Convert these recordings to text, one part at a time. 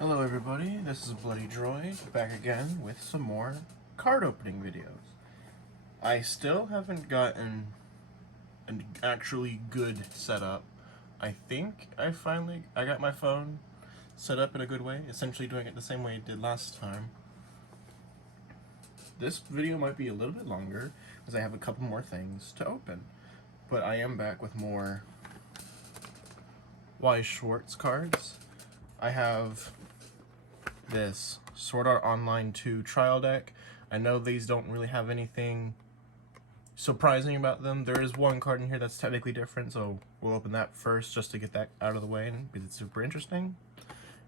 Hello everybody, this is Bloody Droid, back again with some more card opening videos. I still haven't gotten an actually good setup. I think I got my phone set up in a good way, essentially doing it the same way it did last time. This video might be a little bit longer, because I have a couple more things to open. But I am back with more WeissSchwarz cards. I have this Sword Art Online 2 trial deck. I know these don't really have anything surprising about them. There is one card in here that's technically different, so we'll open that first just to get that out of the way because it's super interesting.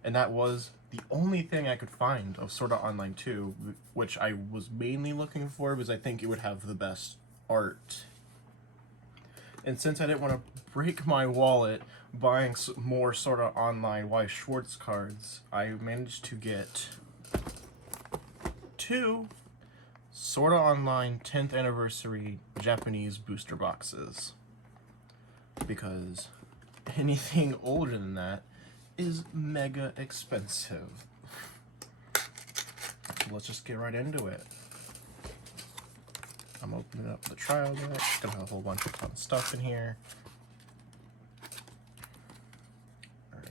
And that was the only thing I could find of Sword Art Online 2, which I was mainly looking for because I think it would have the best art. And since I didn't want to break my wallet buying more Sword Art Online WeissSchwarz cards, I managed to get 2 Sword Art Online 10th Anniversary Japanese booster boxes. Because anything older than that is mega expensive. So let's just get right into it. I'm opening up the trial deck. Gonna have a whole bunch of fun stuff in here. Alright.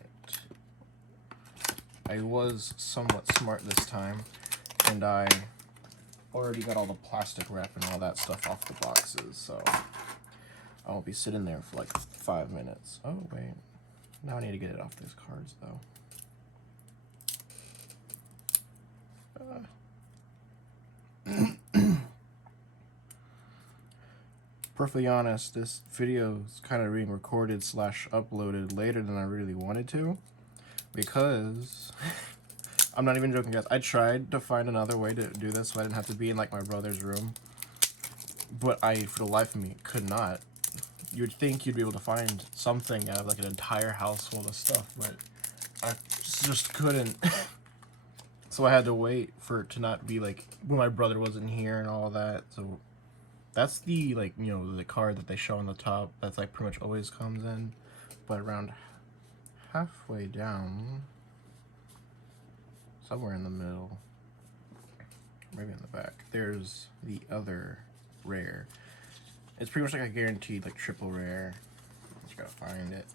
I was somewhat smart this time, and I already got all the plastic wrap and all that stuff off the boxes, so I won't be sitting there for like 5 minutes. Oh, wait. Now I need to get it off these cards, though. Perfectly honest, this video is kind of being recorded / uploaded later than I really wanted to, because I'm not even joking, guys. I tried to find another way to do this so I didn't have to be in like my brother's room, but I, for the life of me, could not. You'd think you'd be able to find something out of like an entire house full of stuff, but I just couldn't. So I had to wait for it to not be like when my brother wasn't here and all of that. So that's the, like, you know, the card that they show on the top. That's like pretty much always comes in, but around halfway down, somewhere in the middle, maybe in the back, there's the other rare. It's pretty much like a guaranteed like triple rare. Just gotta find it.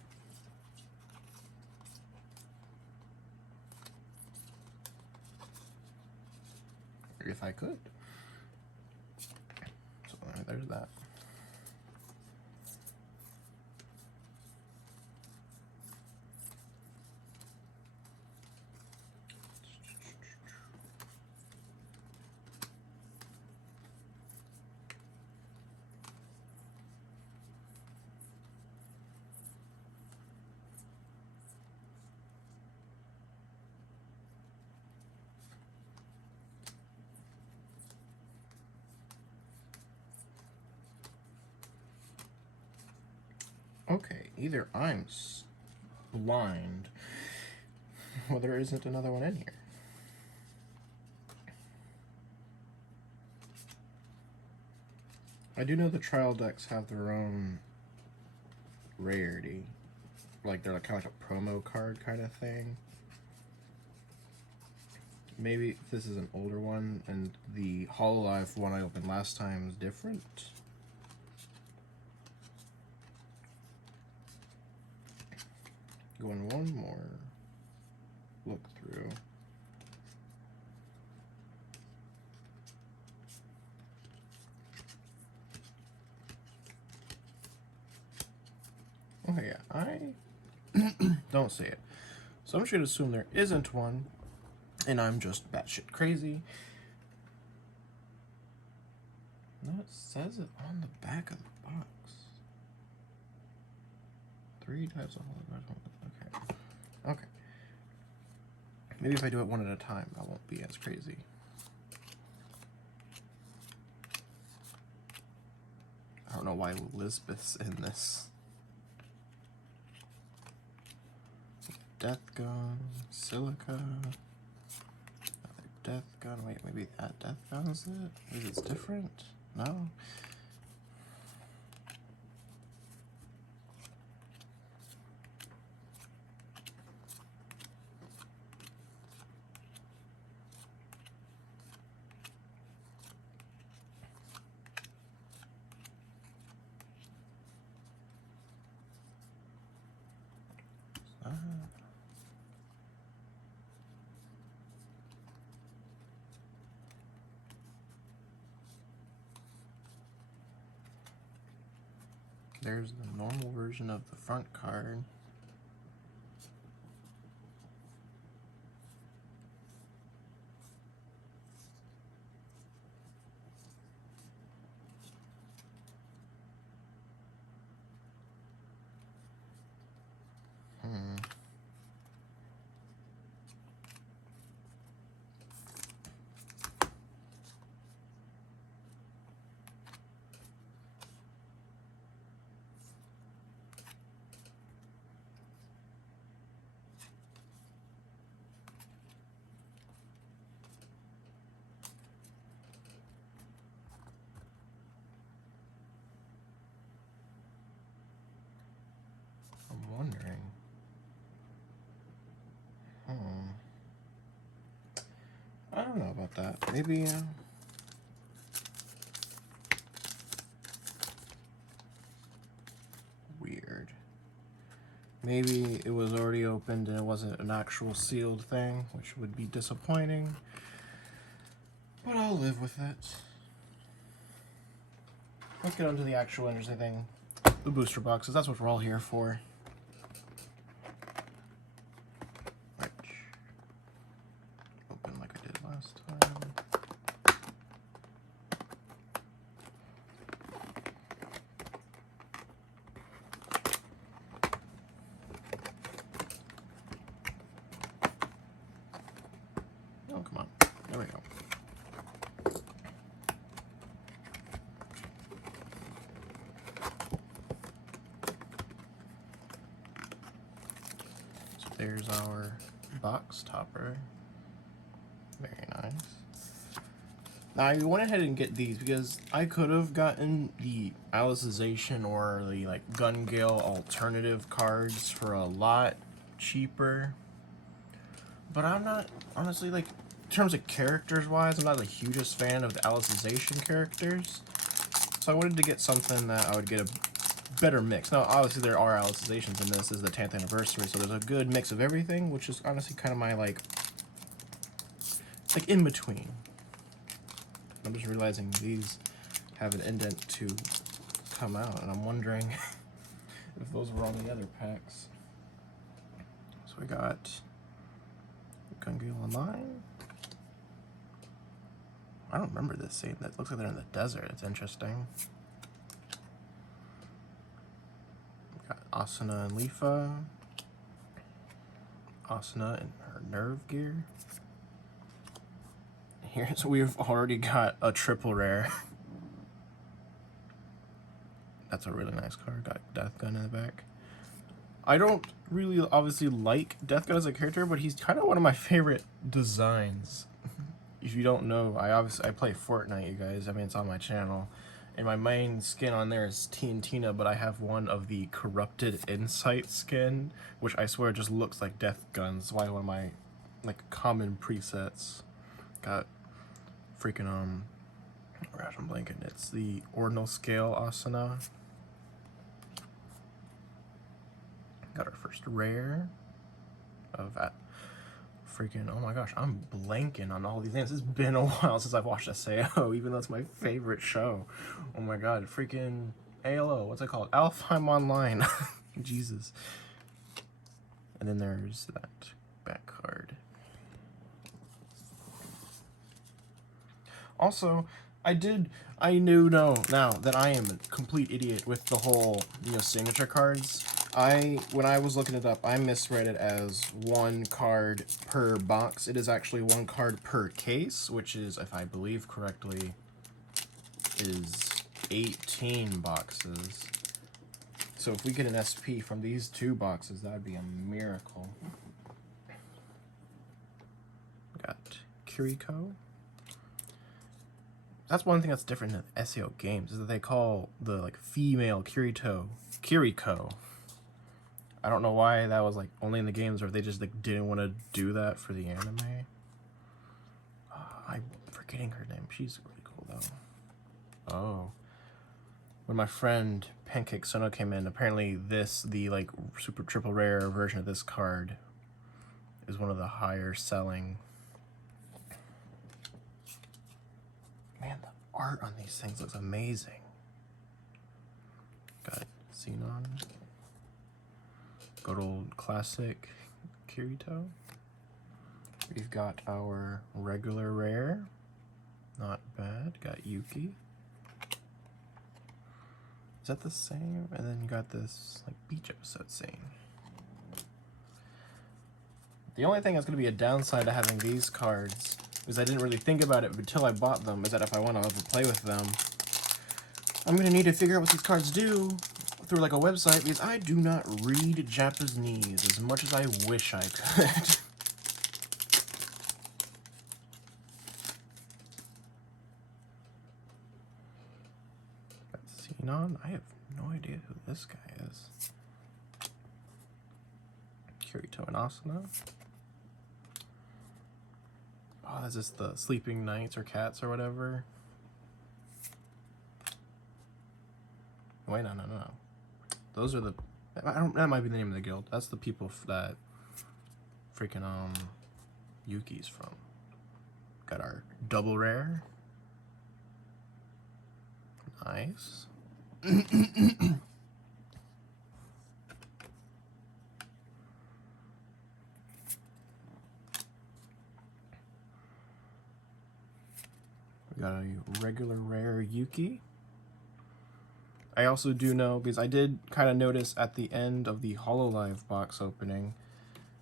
If I could. So there's that. Okay, either I'm blind, or there isn't another one in here. I do know the trial decks have their own rarity. Like, they're like, kind of like a promo card kind of thing. Maybe this is an older one, and the Hololive one I opened last time is different. Going one more look through. Okay, yeah, I don't see it. So I'm just gonna assume there isn't one, and I'm just batshit crazy. No, it says it on the back of the box. 3 types of holographic. Okay. Okay. Maybe if I do it one at a time, I won't be as crazy. I don't know why Elizabeth's in this. Death Gun, Silica, another Death Gun. Wait, maybe that Death Gun is it? Maybe it's different? No? There's the normal version of the front card. I'm wondering. I don't know about that. Maybe. Weird. Maybe it was already opened and it wasn't an actual sealed thing, which would be disappointing. But I'll live with it. Let's get on to the actual interesting thing. The booster boxes. That's what we're all here for. Open like I did last time. Oh, come on. There we go. So there's our box topper. Very nice. Now I went ahead and get these because I could have gotten the Alicization or the like Gun Gale alternative cards for a lot cheaper. But I'm not, honestly, like, in terms of characters wise, I'm not the hugest fan of the Alicization characters. So I wanted to get something that I would get a better mix. Now obviously there are Alicizations in this. This is the 10th anniversary, so there's a good mix of everything, which is honestly kind of my like in between. I'm just realizing these have an indent to come out, and I'm wondering if those were on the other packs. So we got Gun Gale Online. I don't remember this scene. That looks like they're in the desert. It's interesting. We got Asuna and Leafa. Asuna in her nerve gear. Here's, we've already got a triple rare. That's a really nice card. Got Death Gun in the back. I don't really obviously like Death Gun as a character, but he's kind of one of my favorite designs. If you don't know, I play Fortnite, you guys. I mean, it's on my channel. And my main skin on there is Tina, but I have one of the Corrupted Insight skin, which I swear just looks like Death Gun. It's why one of my like common presets. Got freaking oh gosh, I'm blanking. It's the Ordinal Scale Asuna. Got our first rare of that. Freaking, oh my gosh, I'm blanking on all these names. It's been a while since I've watched SAO, even though it's my favorite show. Oh my god, freaking ALO, what's it called? Alfheim Online. Jesus. And then there's that back card. Also, I knew now that I am a complete idiot with the whole, signature cards. When I was looking it up, I misread it as 1 card per box. It is actually 1 card per case, which is, if I believe correctly, is 18 boxes. So if we get an SP from these 2 boxes, that would be a miracle. Got Kiriko. That's one thing that's different in SAO games, is that they call the like female Kirito Kiriko. I don't know why that was like only in the games, or if they just like didn't want to do that for the anime. I'm forgetting her name. She's really cool though. Oh. when my friend Pancake Sono came in, apparently the like super triple rare version of this card is one of the higher selling. Man, the art on these things looks amazing. Got Xenon. Good old classic Kirito. We've got our regular rare. Not bad. Got Yuki. Is that the same? And then you got this like beach episode scene. The only thing that's going to be a downside to having these cards, is I didn't really think about it until I bought them, is that if I want to ever play with them, I'm going to need to figure out what these cards do through like a website, because I do not read Japanese as much as I wish I could. Xenon? I have no idea who this guy is. Kirito and Asuna. Oh, is this the sleeping knights or cats or whatever? Wait, no. Those are the... that might be the name of the guild. That's the people that freaking Yuki's from. Got our double rare. Nice. We got a regular rare Yuki. I also do know, because I did kind of notice at the end of the HoloLive box opening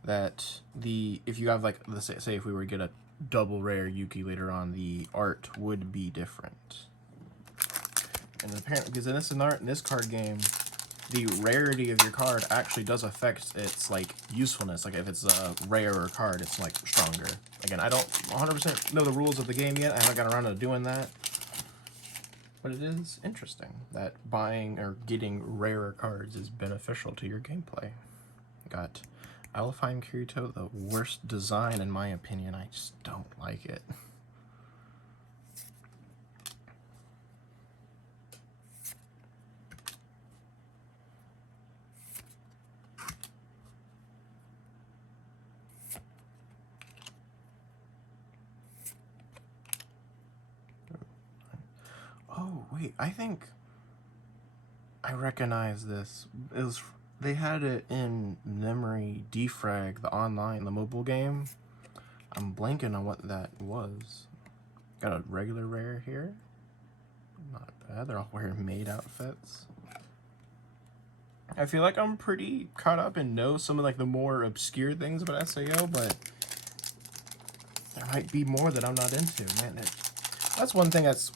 that if you have like, let's say if we were to get a double rare Yuki later on, the art would be different. And apparently, because in this card game, the rarity of your card actually does affect its like usefulness. Like if it's a rarer card, it's like stronger. Again, I don't 100% know the rules of the game yet. I haven't got around to doing that. But it is interesting that buying or getting rarer cards is beneficial to your gameplay. Got Alpine Kirito, the worst design in my opinion. I just don't like it. Oh, wait, I think I recognize this. They had it in Memory Defrag, the online, the mobile game. I'm blanking on what that was. Got a regular rare here. Not bad. They're all wearing maid outfits. I feel like I'm pretty caught up and know some of like the more obscure things about SAO, but there might be more that I'm not into. Man, that's one thing that's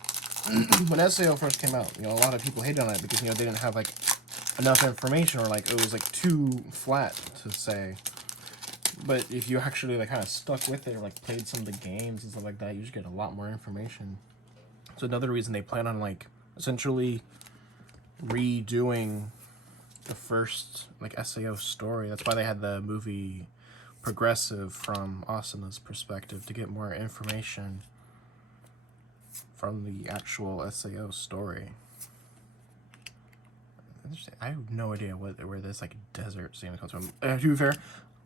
when SAO first came out, a lot of people hated on it because, they didn't have, like, enough information, or, like, it was, like, too flat to say. But if you actually, like, kind of stuck with it or, like, played some of the games and stuff like that, you just get a lot more information. So another reason they plan on, like, essentially redoing the first, like, SAO story. That's why they had the movie Progressive from Asuna's perspective, to get more information from the actual SAO story. I have no idea where this like desert scene comes from. To be fair,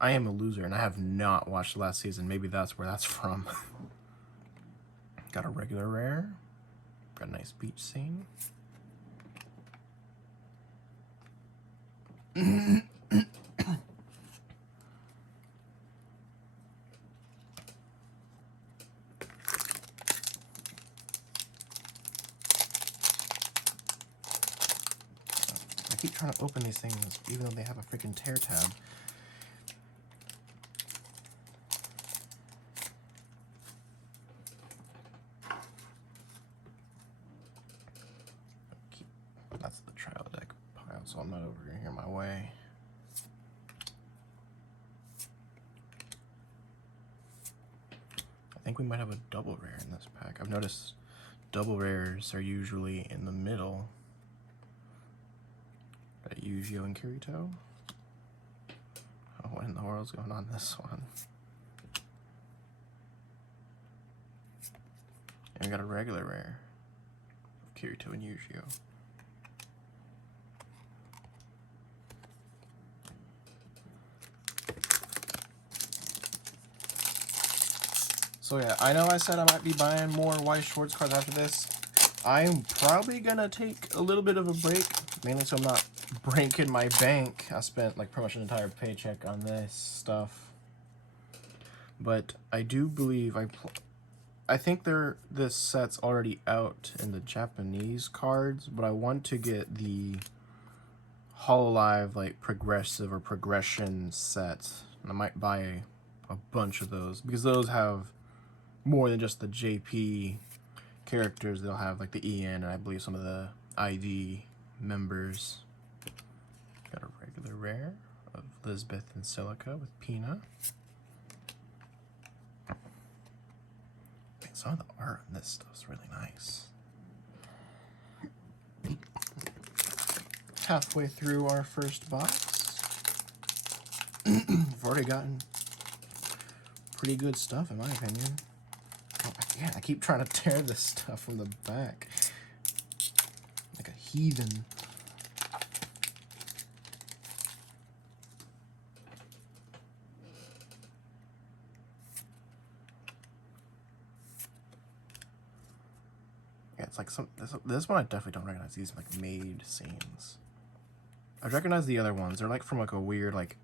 I am a loser and I have not watched the last season. Maybe that's where that's from. Got a regular rare. Got a nice beach scene. I keep trying to open these things even though they have a freaking tear tab. That's the trial deck pile, so I'm not over here my way. I think we might have a double rare in this pack. I've noticed double rares are usually in the middle. Got Yu-Gi-Oh! And Kirito. Oh, what in the world's going on this one? And we got a regular rare of Kirito and Yu-Gi-Oh! So yeah, I know I said I might be buying more WeissSchwarz cards after this. I'm probably gonna take a little bit of a break, mainly so I'm not breaking my bank. I spent like pretty much an entire paycheck on this stuff. But I do believe I think this set's already out in the Japanese cards, but I want to get the Hololive like progressive or progression set. And I might buy a bunch of those because those have more than just the JP characters. They'll have like the EN and I believe some of the ID members. Got a regular rare of Lisbeth and Silica with Pina. Some of the art on this stuff's really nice. Halfway through our first box. We've already gotten pretty good stuff in my opinion. Oh, yeah, I keep trying to tear this stuff from the back. Like a heathen. It's like this one I definitely don't recognize. These like made scenes. I recognize the other ones. They're like from like a weird like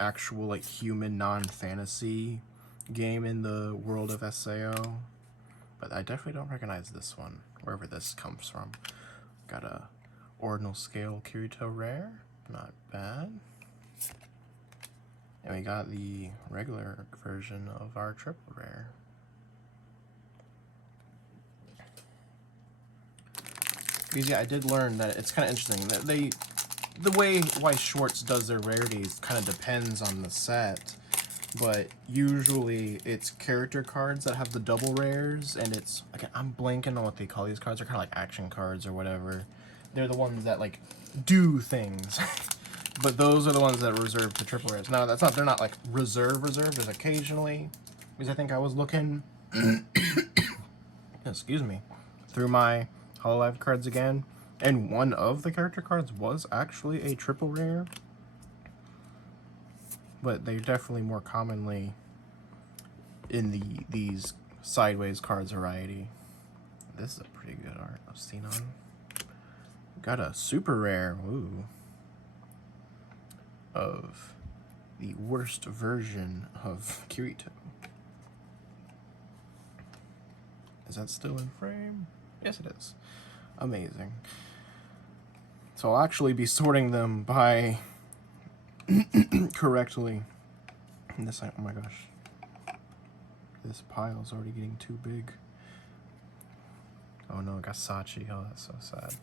actual like human non-fantasy game in the world of SAO. But I definitely don't recognize this one, wherever this comes from. Got a ordinal scale Kirito rare. Not bad. And we got the regular version of our triple rare. Because yeah, I did learn that it's kind of interesting that the way WeissSchwarz does their rarities kind of depends on the set, but usually it's character cards that have the double rares, and it's again I'm blanking on what they call these cards. They're kind of like action cards or whatever. They're the ones that like do things, but those are the ones that are reserved to triple rares. Now that's not they're not like reserved. There's occasionally, because I think I was looking, excuse me, through my Hololive cards again, and one of the character cards was actually a triple rare, but they're definitely more commonly in these sideways cards variety. This is a pretty good art of Xenon. Got a super rare, ooh, of the worst version of Kirito. Is that still in frame? Yes, it is. Amazing. So I'll actually be sorting them by correctly. And this, oh my gosh. This pile is already getting too big. Oh no, Gasachi. Oh, that's so sad.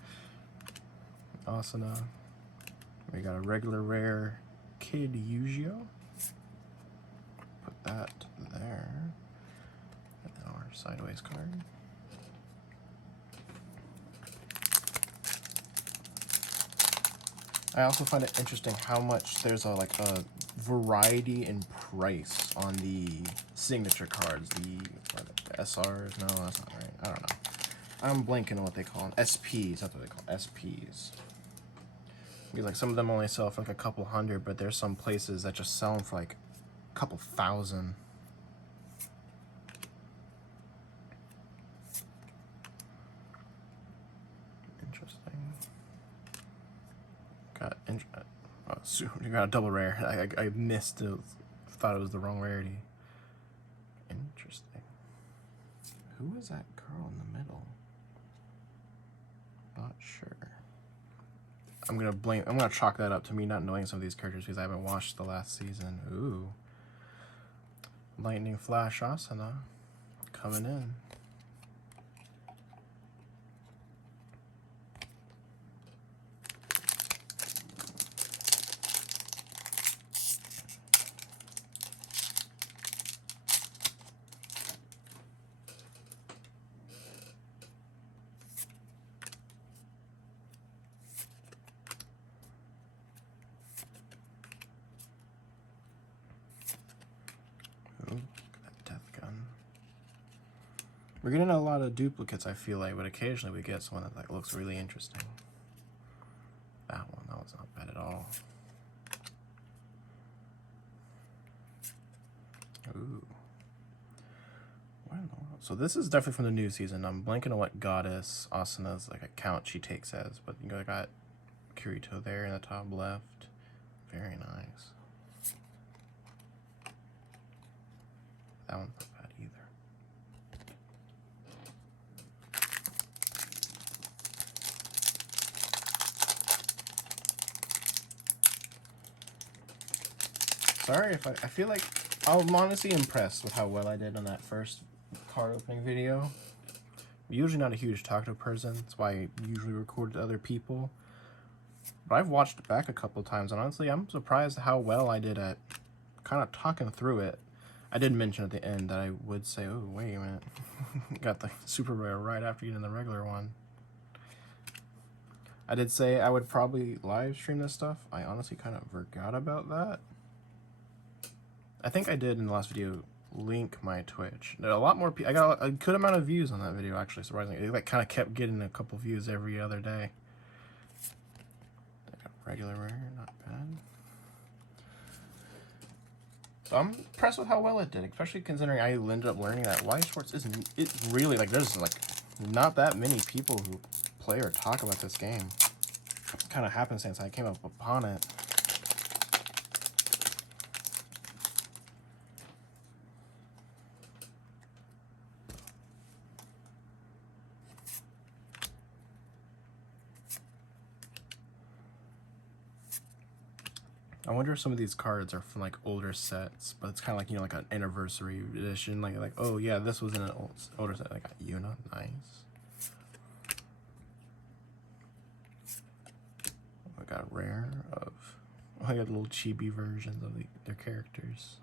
Asuna. We got a regular rare Kid Yujio. Put that there. And then our sideways card. I also find it interesting how much there's a like a variety in price on the signature cards. The SRs? No, that's not right. I don't know. I'm blanking on what they call them. SPs. That's what they call them. SPs. Because like some of them only sell for like a couple hundred, but there's some places that just sell them for like a couple thousand. You got a double rare. I missed it. Thought it was the wrong rarity. Interesting. Who is that girl in the middle? Not sure. I'm gonna chalk that up to me not knowing some of these characters because I haven't watched the last season. Ooh. Lightning Flash Asuna coming in. We're getting a lot of duplicates, I feel like, but occasionally we get someone that like looks really interesting. That one's not bad at all. Ooh. in the world? So this is definitely from the new season. I'm blanking on what goddess Asuna's like account she takes as, but you know, I got Kirito there in the top left. Very nice. That one's not bad either. Sorry if I feel like I'm honestly impressed with how well I did on that first card opening video. I'm usually not a huge Taco person. That's why I usually record to other people. But I've watched it back a couple times, and honestly, I'm surprised how well I did at kind of talking through it. I did mention at the end that I would say, oh, wait a minute. Got the super rare right after getting the regular one. I did say I would probably live stream this stuff. I honestly kind of forgot about that. I think I did in the last video link my Twitch. A lot more people. I got a good amount of views on that video, actually, surprisingly. It like kind of kept getting a couple views every other day. I got regular rare, not bad. So I'm impressed with how well it did, especially considering I ended up learning that WeissSchwarz isn't. It really like there's like not that many people who play or talk about this game. It kind of happened since I came up upon it. I wonder if some of these cards are from like older sets, but it's kind of like, you know, like an anniversary edition. Like oh yeah, this was in an older set. Like Yuna, nice. I got a rare of. I got little chibi versions of their characters.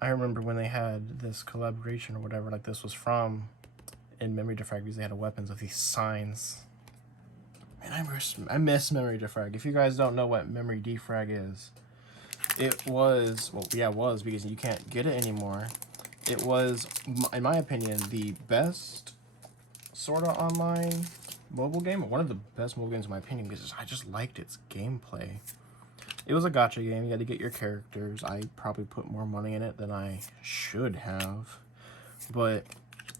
I remember when they had this collaboration or whatever, like this was from in Memory Defrag because they had weapons of these signs. Man, I miss Memory Defrag. If you guys don't know what Memory Defrag is, it was, well, yeah, it was because you can't get it anymore. It was, in my opinion, the best sort of online mobile game. One of the best mobile games in my opinion because I just liked its gameplay. It was a gacha game. You had to get your characters. I probably put more money in it than I should have. But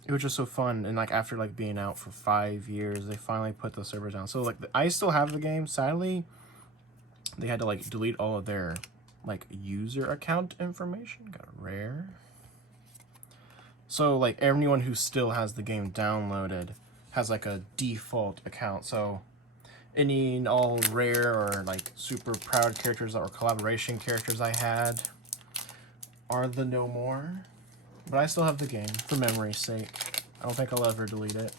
it was just so fun, and like after like being out for 5 years, they finally put the servers down. So like I still have the game. Sadly, they had to like delete all of their like user account information. Got a rare. So like everyone who still has the game downloaded has like a default account. So any all rare or like super proud characters or collaboration characters I had are the no more. But I still have the game, for memory's sake. I don't think I'll ever delete it.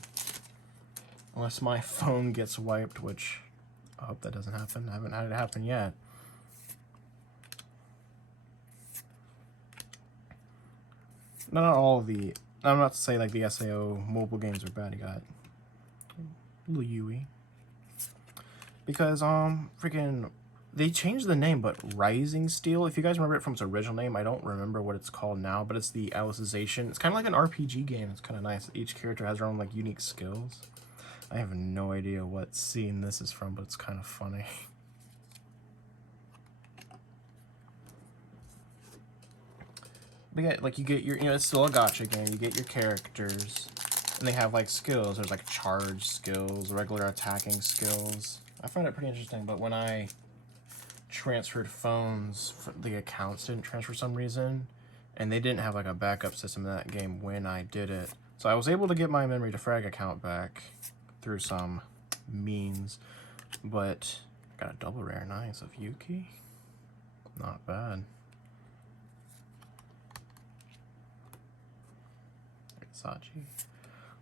Unless my phone gets wiped, which I hope that doesn't happen. I haven't had it happen yet. Not all of the... I'm not to say like the SAO mobile games are bad. You got little Yui. Because, freaking... They changed the name, but Rising Steel, if you guys remember it from its original name, I don't remember what it's called now, but it's the Alicization. It's kind of like an RPG game. It's kind of nice. Each character has their own, like, unique skills. I have no idea what scene this is from, but it's kind of funny. But yeah, like, you get your, you know, it's still a gacha game. You get your characters, and they have, like, skills. There's, like, charge skills, regular attacking skills. I find it pretty interesting, but when I transferred phones, the accounts didn't transfer for some reason, and they didn't have like a backup system in that game when I did it. So I was able to get my Memory Defrag account back through some means, but got a double rare, nice, of Yuki. Not bad. Sachi.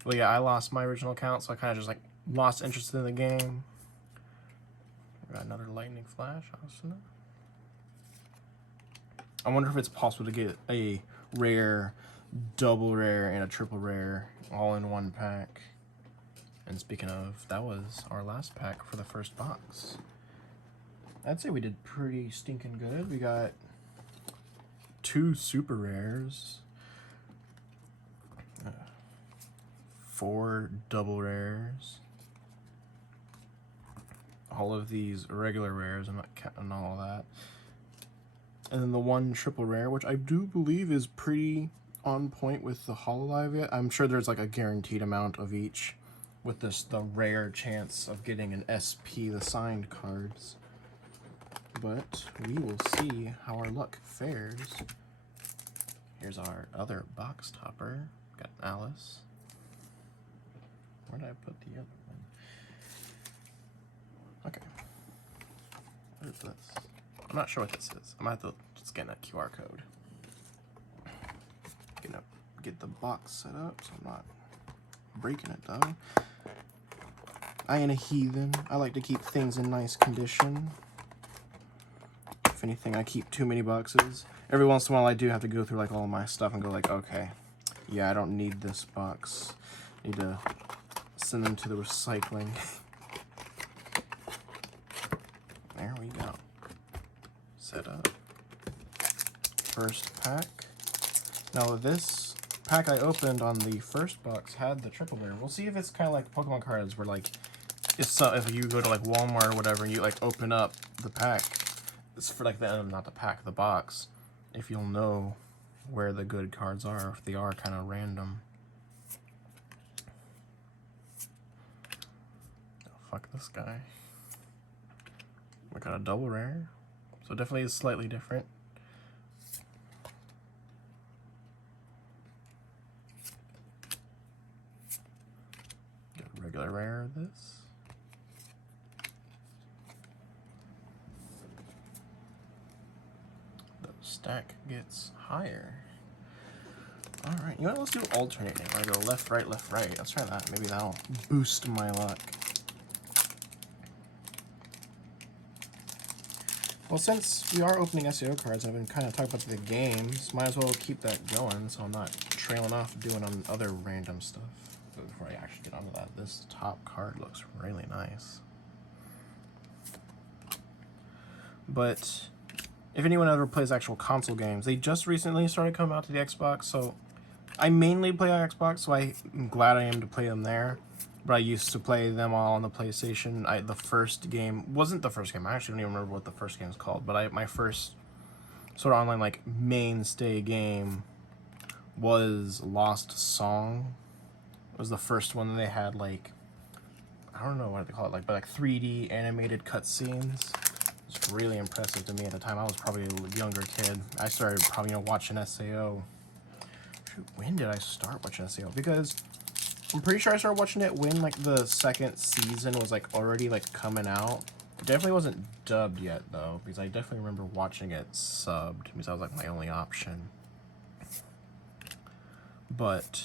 Well, yeah, I lost my original account, so I kind of just like lost interest in the game. Got another lightning flash. Awesome. I wonder if it's possible to get a rare, double rare, and a triple rare all in one pack. And speaking of, that was our last pack for the first box. I'd say we did pretty stinking good. We got 2 super rares, 4 double rares, all of these regular rares. I'm not counting all of that. And then the one triple rare, which I do believe is pretty on point with the Hololive yet. I'm sure there's like a guaranteed amount of each with this, the rare chance of getting an SP, the signed cards. But we will see how our luck fares. Here's our other box topper. Got Alice. Where did I put the other one? Okay. What is this? I'm not sure what this is. I'm gonna have to just get a QR code. Gonna get the box set up so I'm not breaking it though. I ain't a heathen. I like to keep things in nice condition. If anything, I keep too many boxes. Every once in a while I do have to go through like all my stuff and go like, okay, yeah, I don't need this box. I need to send them to the recycling. There we go. Set up. First pack. Now this pack I opened on the first box had the triple rare. We'll see if it's kind of like Pokemon cards where like, if you go to like Walmart or whatever and you like open up the pack, it's for like not the pack, the box, if you'll know where the good cards are, if they are kind of random. Oh, fuck this guy. We got a double rare, so definitely is slightly different. Get a regular rare of this. The stack gets higher. Alright, you know what, let's do alternating. I go left, right, left, right. Let's try that. Maybe that'll boost my luck. Well, since we are opening SEO cards, I've been kind of talking about the games, might as well keep that going so I'm not trailing off doing on other random stuff. But before I actually get onto that, this top card looks really nice. But if anyone ever plays actual console games, they just recently started coming out to the Xbox, so I mainly play on Xbox, so I'm glad I am to play them there. But I used to play them all on the PlayStation. The first game wasn't the first game. I actually don't even remember what the first game is called. But my first sort of online like mainstay game was Lost Song. It was the first one they had like, I don't know what they call it, but like 3D animated cutscenes. It's really impressive to me at the time. I was probably a younger kid. I started probably watching SAO. Shoot, when did I start watching SAO? Because I'm pretty sure I started watching it when like the second season was like already like coming out. It definitely wasn't dubbed yet though, because I definitely remember watching it subbed because that was like my only option. But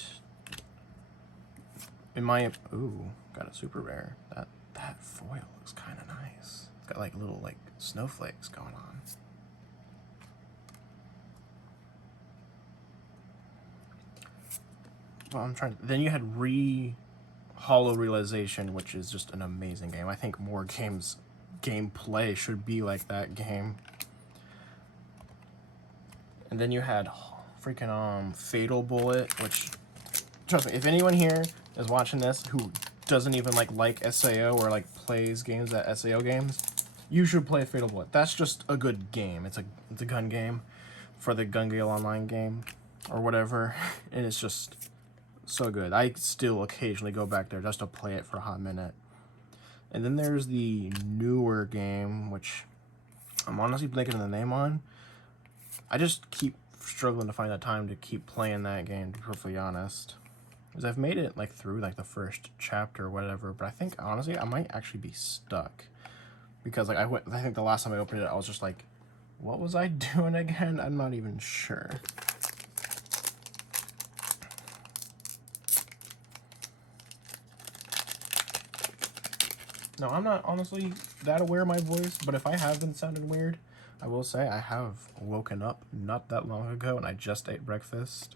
in my got a super rare. That foil looks kind of nice. It's got like little like snowflakes going on. Well, I'm trying to, then you had Hollow Realization, which is just an amazing game. I think more gameplay should be like that game. And then you had freaking Fatal Bullet, which, trust me, if anyone here is watching this who doesn't even like SAO or like plays games at SAO games, you should play Fatal Bullet. That's just a good game. It's a gun game for the Gun Gale Online game or whatever, and it's just so good. I still occasionally go back there just to play it for a hot minute. And then there's the newer game, which I'm honestly blanking on the name on. I just keep struggling to find the time to keep playing that game, to be perfectly honest. Because I've made it like through like the first chapter or whatever, but I think honestly I might actually be stuck. Because like I think the last time I opened it, I was just like, what was I doing again? I'm not even sure. No, I'm not honestly that aware of my voice, but if I have been sounding weird, I will say I have woken up not that long ago and I just ate breakfast.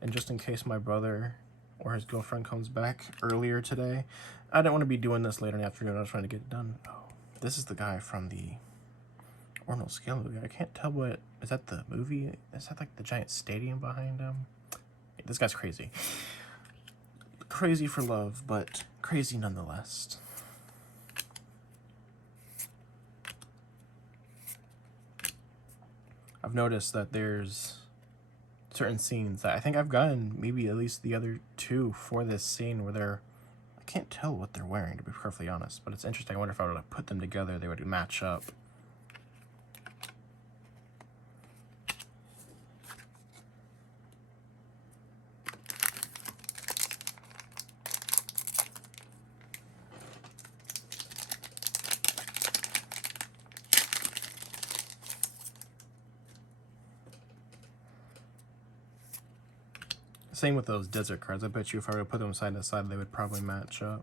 And just in case my brother or his girlfriend comes back earlier today, I didn't want to be doing this later in the afternoon. I was trying to get it done. Oh, this is the guy from the Orno Scale movie. I can't tell what, is that the movie? Is that like the giant stadium behind him? This guy's crazy. Crazy for love, but crazy nonetheless. I've noticed that there's certain scenes that I think I've gotten maybe at least the other 2 for this scene where they're, I can't tell what they're wearing, to be perfectly honest, but it's interesting. I wonder if I were to put them together, they would match up. Same with those desert cards. I bet you if I were to put them side to side, they would probably match up.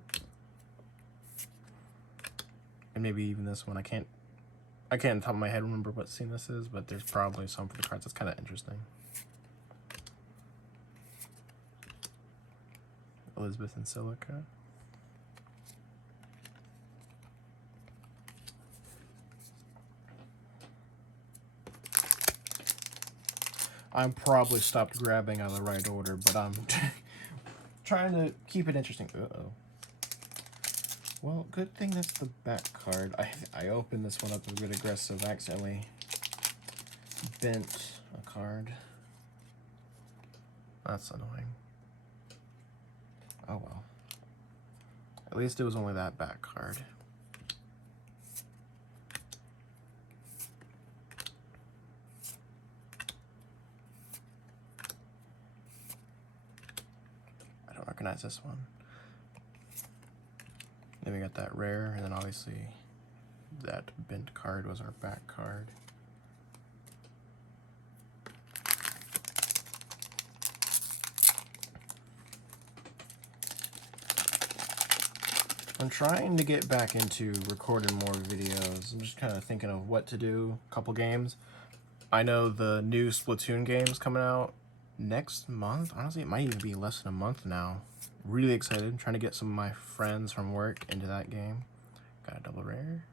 And maybe even this one. I can't on the top of my head remember what scene this is, but there's probably some for the cards. That's kind of interesting. Elizabeth in silica. I'm probably stopped grabbing out of the right order, but I'm trying to keep it interesting. Uh-oh. Well, good thing that's the back card. I opened this one up a bit aggressive. I accidentally bent a card. That's annoying. Oh well. At least it was only that back card. Recognize this one. Then we got that rare, and then obviously that bent card was our back card. I'm trying to get back into recording more videos. I'm just kind of thinking of what to do. A couple games. I know the new Splatoon game's coming out next month. Honestly, it might even be less than a month now. Really excited. I'm trying to get some of my friends from work into that game. Got a double rare.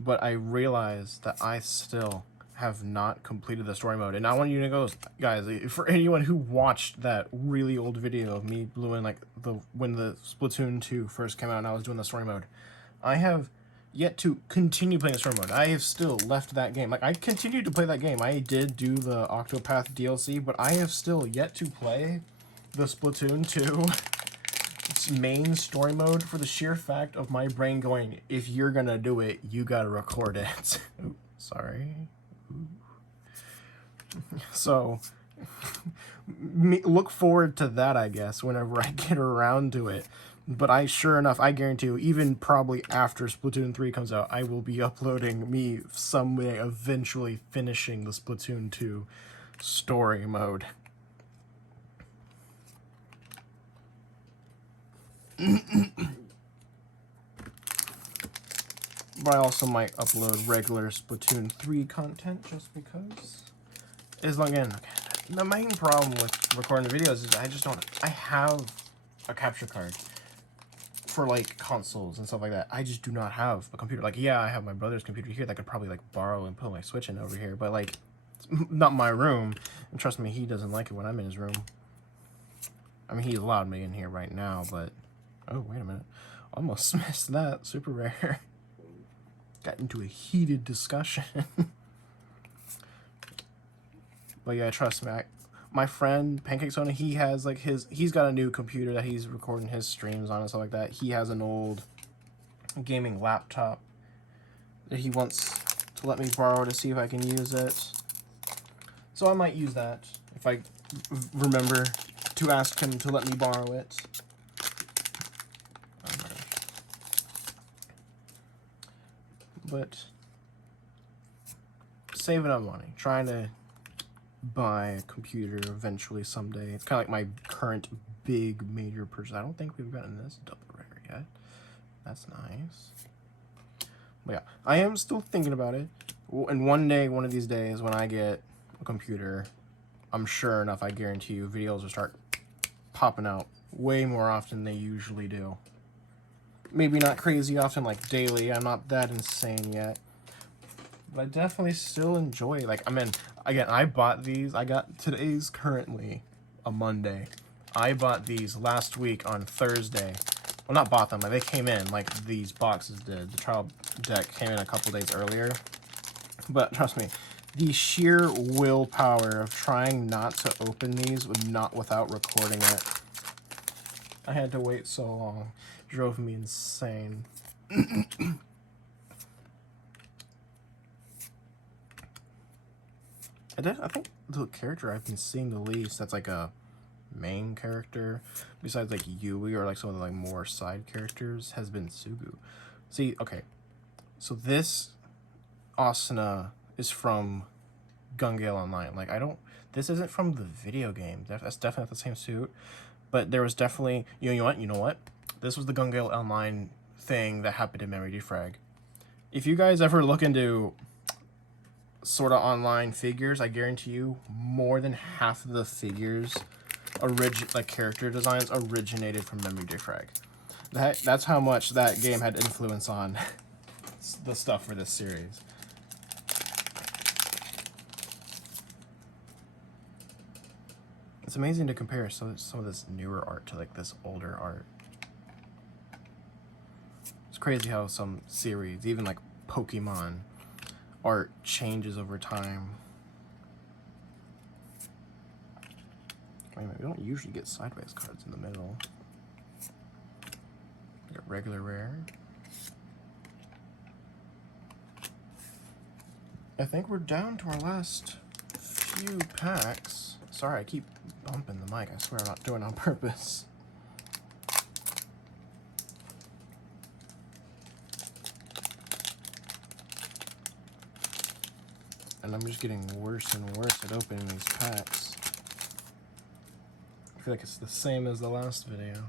But I realized that I still have not completed the story mode. And I want you to go, guys, for anyone who watched that really old video of me doing like when the Splatoon 2 first came out and I was doing the story mode, I have yet to continue playing the story mode. I have still left that game. Like, I continued to play that game. I did do the Octopath DLC, but I have still yet to play the Splatoon 2 main story mode for the sheer fact of my brain going, if you're gonna do it, you gotta record it. Ooh, sorry. Ooh. So, look forward to that, I guess, whenever I get around to it. But sure enough, I guarantee you, even probably after Splatoon 3 comes out, I will be uploading me some way eventually finishing the Splatoon 2 story mode. But I also might upload regular Splatoon 3 content just because. Again, the main problem with recording the videos is I have a capture card for like consoles and stuff like that. I just do not have a computer. Like, yeah, I have my brother's computer here that I could probably like borrow and put my Switch in over here, but like, it's not my room. And trust me, he doesn't like it when I'm in his room. I mean, he allowed me in here right now, but oh, wait a minute. Almost missed that. Super rare. Got into a heated discussion. But yeah, trust me, my friend Pancake Sona, he has like he's got a new computer that he's recording his streams on and stuff like that. He has an old gaming laptop that he wants to let me borrow to see if I can use it. So I might use that if I remember to ask him to let me borrow it. But saving up money, trying to buy a computer eventually someday. It's kind of like my current big major purchase. I don't think we've gotten this double rare yet. That's nice. But yeah, I am still thinking about it. And one of these days, when I get a computer, I'm sure enough, I guarantee you, videos will start popping out way more often than they usually do. Maybe not crazy often, like daily. I'm not that insane yet. But I definitely still enjoy, like, I mean, again, I bought these. Today's currently a Monday. I bought these last week on Thursday. Well, not bought them, but they came in, like these boxes did. The trial deck came in a couple days earlier. But trust me, the sheer willpower of trying not to open these without recording it. I had to wait so long. It drove me insane. I think the character I've been seeing the least that's like a main character, besides like Yui or like some of the like more side characters, has been Sugu. See, okay, so this Asuna is from Gun Gale Online. Like, this isn't from the video game. That's definitely not the same suit, but there was definitely, you know what? This was the Gun Gale Online thing that happened in Memory Defrag. If you guys ever look into sort of online figures, I guarantee you more than half of the figures, like character designs, originated from Memory Defrag. That's how much that game had influence on the stuff for this series. It's amazing to compare some of this newer art to like this older art. It's crazy how some series, even like Pokemon, art changes over time. Wait a minute, we don't usually get sideways cards in the middle. We got regular rare. I think we're down to our last few packs. Sorry, I keep bumping the mic. I swear I'm not doing it on purpose. And I'm just getting worse and worse at opening these packs. I feel like it's the same as the last video.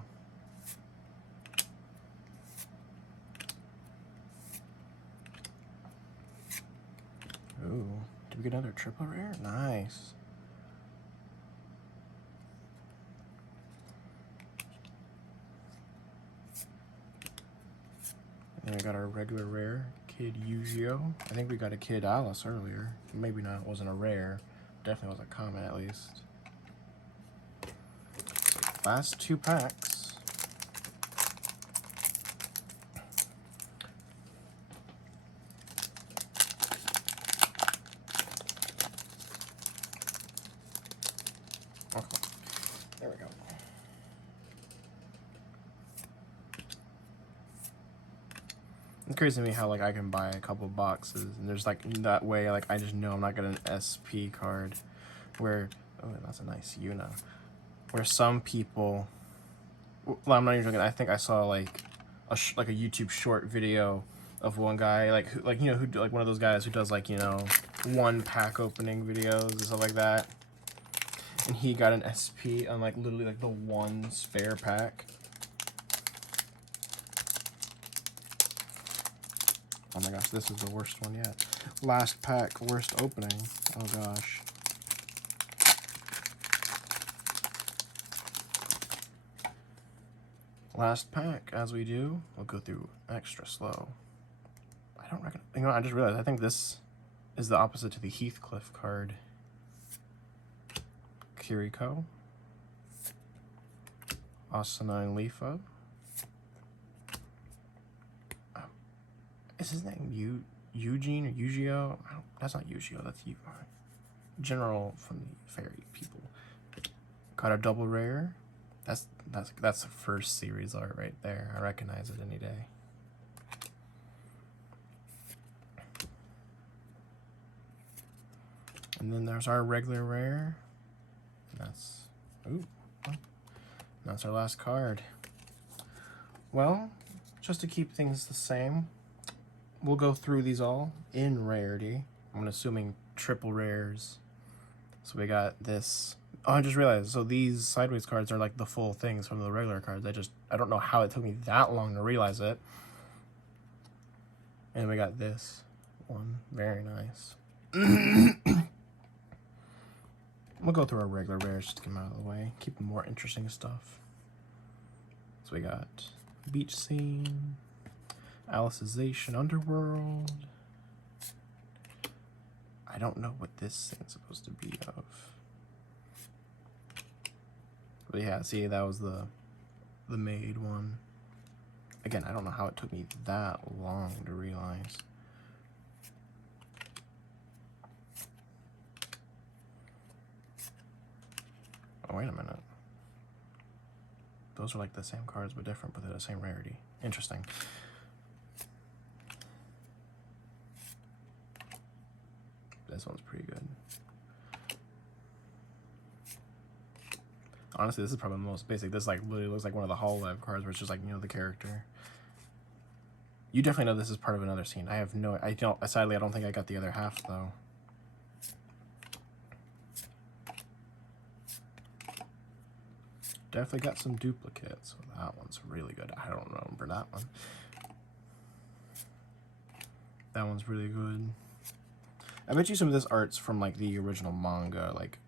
Ooh, did we get another triple rare? Nice. And then we got our regular rare, Kid Yu-Gi-Oh! I think we got a Kid Alice earlier. Maybe not, it wasn't a rare. Definitely was a common at least. Last two packs. Okay, there we go. It's crazy to me how like I can buy a couple boxes and there's like that way like I just know I'm not getting an SP card where, oh, that's a nice Yuna, where some people, well, I'm not even joking, I think I saw like a YouTube short video of one guy like who like one of those guys who does like, you know, one pack opening videos and stuff like that, and he got an SP on like literally like the one spare pack. Oh my gosh, this is the worst one yet. Last pack, worst opening. Oh gosh. Last pack, as we do, we'll go through extra slow. I don't reckon, you know, I just realized, I think this is the opposite to the Heathcliff card. Kiriko. Asuna and Lifa. Is his name Eugene or Yu-Gi-Oh? That's not Yu-Gi-Oh, that's General from the Fairy people. Got a double rare. That's the first series art right there. I recognize it any day. And then there's our regular rare. And that's our last card. Well, just to keep things the same, we'll go through these all in rarity. I'm assuming triple rares. So we got this. Oh, I just realized, so these sideways cards are like the full things from the regular cards. I don't know how it took me that long to realize it. And we got this one, very nice. We'll go through our regular rares just to get them out of the way. Keep the more interesting stuff. So we got Beach Scene, Alicization Underworld. I don't know what this scene's supposed to be of. But yeah, see, that was the maid one. Again, I don't know how it took me that long to realize. wait a minute. Those are like the same cards but different, but they're the same rarity. Interesting. This one's pretty good. Honestly, this is probably the most basic. This like literally looks like one of the Hololive cards where it's just like, you know, the character. You definitely know this is part of another scene. I have no, I don't, sadly, I don't think I got the other half though. Definitely got some duplicates. So that one's really good. I don't remember that one. That one's really good. I bet you some of this art's from like the original manga, like,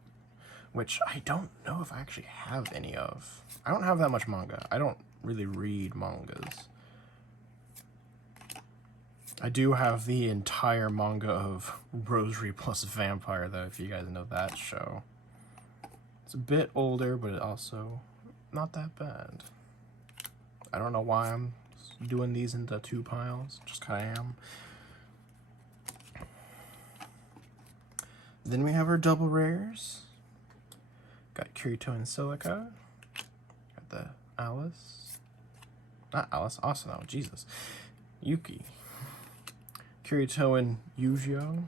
which I don't know if I actually have any of. I don't have that much manga. I don't really read mangas. I do have the entire manga of Rosary plus Vampire, though, if you guys know that show. It's a bit older, but it also not that bad. I don't know why I'm doing these into 2 piles, just kind of am. Then we have our double rares. Got Kirito and Silica. Got the Alice. Not Alice, Asano, Jesus. Yuki. Kirito and Yujio.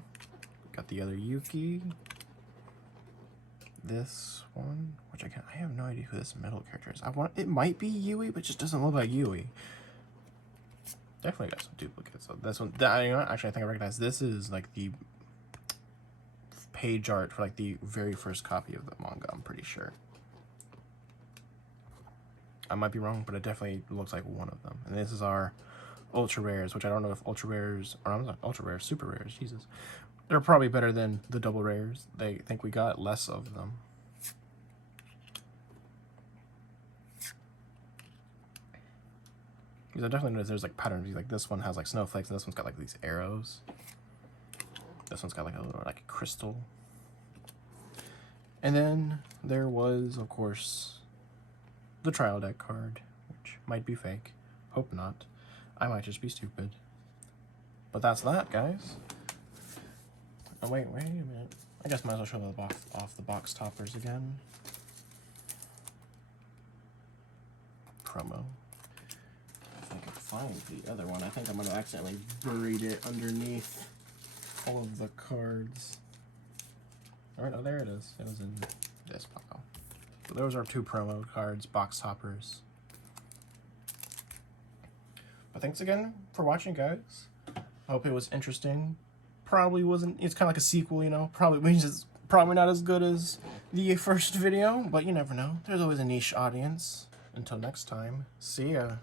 Got the other Yuki. This one, which I have no idea who this middle character is. It might be Yui, but it just doesn't look like Yui. Definitely got some duplicates. So this one, you know what? Actually, I think I recognize this is like the page art for like the very first copy of the manga, I'm pretty sure. I might be wrong, but it definitely looks like one of them. And this is our ultra rares, which I don't know if ultra rares, or I'm not ultra rares, super rares, Jesus. They're probably better than the double rares. They think we got less of them. Because I definitely noticed there's like patterns. Like this one has like snowflakes, and this one's got like these arrows. This one's got like a little like a crystal. And then there was, of course, the trial deck card, which might be fake. Hope not. I might just be stupid. But that's that, guys. Oh, wait a minute. I guess might as well show the box off the box toppers again. Promo. If I can find the other one, I think I might have accidentally buried it underneath all of the cards. Alright, oh, there it is. It was in this pile. So those are 2 promo cards, box toppers. But thanks again for watching, guys. I hope it was interesting. Probably wasn't, it's kind of like a sequel, you know, probably means it's probably not as good as the first video, but you never know. There's always a niche audience. Until next time, see ya.